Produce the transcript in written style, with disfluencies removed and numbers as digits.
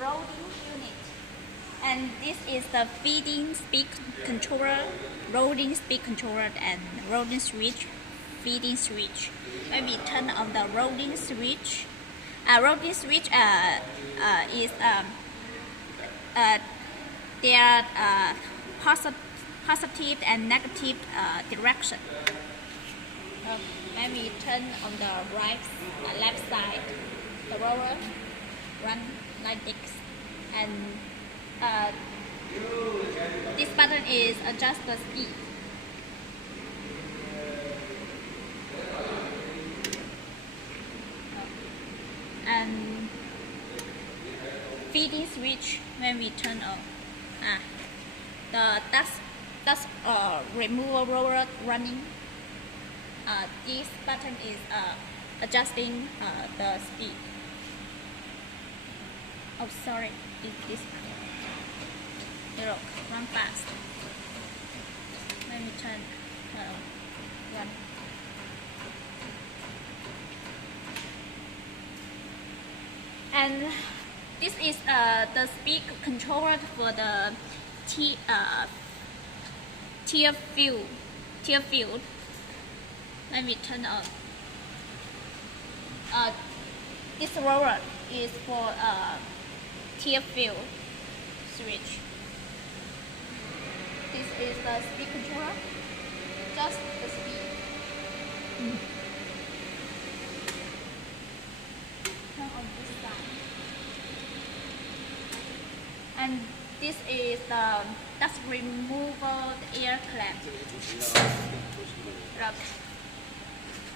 rolling unit. And this is the feeding speed controller, rolling speed controller, and rolling switch, feeding switch. When we turn on the rolling switch is there are positive and negative direction. When we turn on the left side, the roller run like this, and this button is adjust the speed. And feeding switch when we turn on. The dust removal roller running. This button is adjusting the speed. Oh, sorry, this look, run fast. Let me turn run. And this is the speed controller for the tear field. Let me turn on. This roller is for tear field switch. This is the speed controller. Just the speed. Turn on this side. And this is the dust removal air clamp. Look.